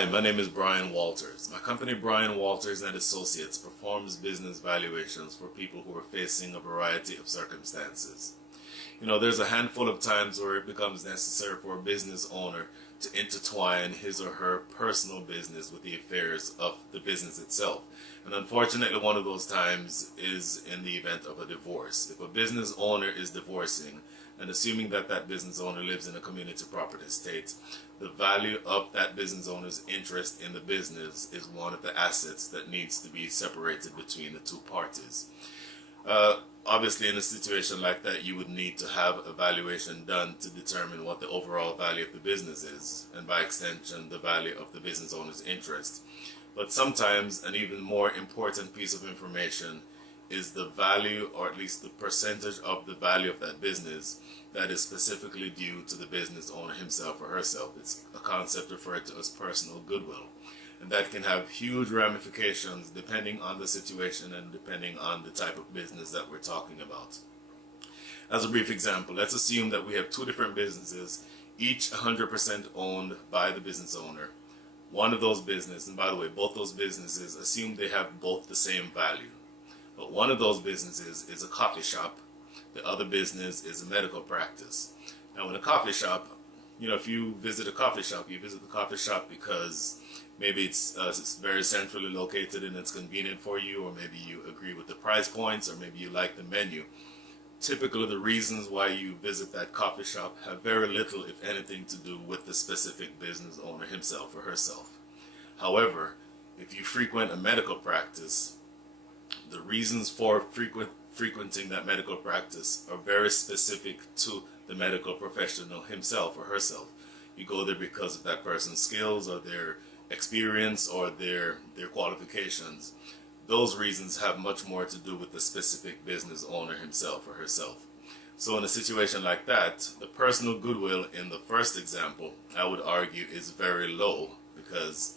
Hi, my name is Brian Walters. My company, Brian Walters and Associates, performs business valuations for people who are facing a variety of circumstances. There's a handful of times where it becomes necessary for a business owner to intertwine his or her personal business with the affairs of the business itself. And unfortunately, one of those times is in the event of a divorce. If a business owner is divorcing, and assuming that that business owner lives in a community property estate, the value of that business owner's interest in the business is one of the assets that needs to be separated between the two parties. Obviously, in a situation like that, you would need to have a valuation done to determine what the overall value of the business is, and by extension, the value of the business owner's interest. But sometimes an even more important piece of information is the value, or at least the percentage of the value of that business that is specifically due to the business owner himself or herself. It's a concept referred to as personal goodwill. And that can have huge ramifications depending on the situation and depending on the type of business that we're talking about. As a brief example, let's assume that we have two different businesses, each 100% owned by the business owner. One of those businesses, and by the way, both those businesses, assume they have both the same value. But one of those businesses is a coffee shop. The other business is a medical practice. Now, in a coffee shop, if you visit a coffee shop, you visit the coffee shop because maybe it's very centrally located and it's convenient for you, or maybe you agree with the price points, or maybe you like the menu. Typically, the reasons why you visit that coffee shop have very little, if anything, to do with the specific business owner himself or herself. However, if you frequent a medical practice, the reasons for frequenting that medical practice are very specific to the medical professional himself or herself. You go there because of that person's skills or their experience or their qualifications. Those reasons have much more to do with the specific business owner himself or herself. So in a situation like that, the personal goodwill in the first example, I would argue, is very low because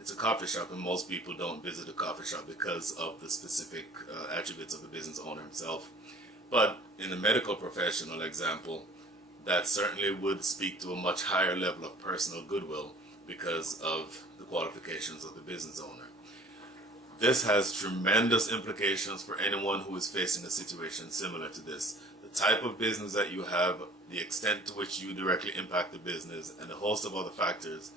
it's a coffee shop and most people don't visit a coffee shop because of the specific attributes of the business owner himself. But in a medical professional example, that certainly would speak to a much higher level of personal goodwill because of the qualifications of the business owner. This has tremendous implications for anyone who is facing a situation similar to this. The type of business that you have, the extent to which you directly impact the business, and a host of other factors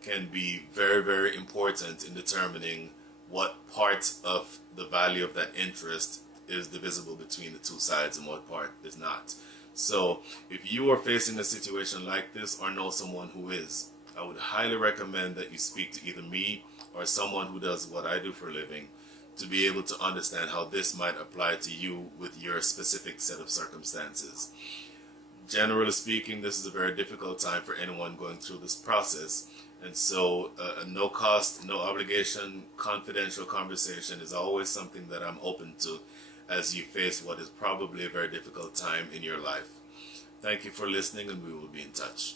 can be very, very important in determining what part of the value of that interest is divisible between the two sides and what part is not. So if you are facing a situation like this or know someone who is, I would highly recommend that you speak to either me or someone who does what I do for a living to be able to understand how this might apply to you with your specific set of circumstances. Generally speaking, this is a very difficult time for anyone going through this process. And so a no cost, no obligation, confidential conversation is always something that I'm open to as you face what is probably a very difficult time in your life. Thank you for listening, and we will be in touch.